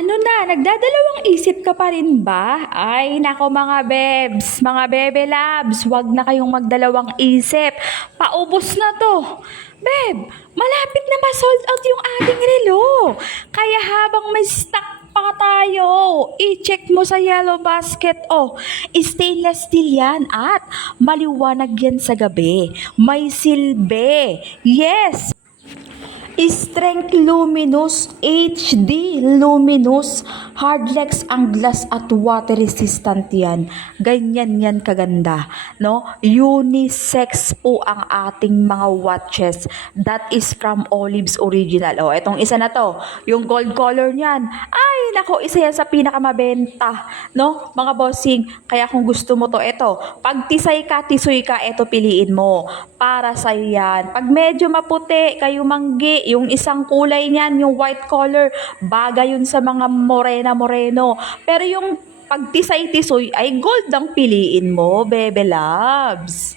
Ano na, nagdadalawang isip ka pa rin ba? Ay, nako mga bebs, mga bebe labs, wag na kayong magdalawang isip. Paubos na to. Beb, malapit na ma-sold out yung ating relo. Kaya habang may stock pa tayo, i-check mo sa yellow basket. Oh, stainless steel yan at maliwanag yan sa gabi. May silbi. Yes, Strength Luminous HD Luminous Hardlex ang glass at water resistant yan. Ganyan yan kaganda, no? Unisex po ang ating mga watches. That is from Olives Original. Oh, etong isa na to, yung gold color niyan. Ay, nako, isa yan sa pinakamabenta, no? Mga bossing, kaya kung gusto mo to, eto, pag tisay ka, tisoy ka, eto piliin mo. Para sa yan. Pag medyo maputi, kayo manggi, yung isang kulay niyan, yung white color, bagay yun sa mga morena-moreno. Pero yung pag tisay-tisoy ay gold ang piliin mo, bebe loves.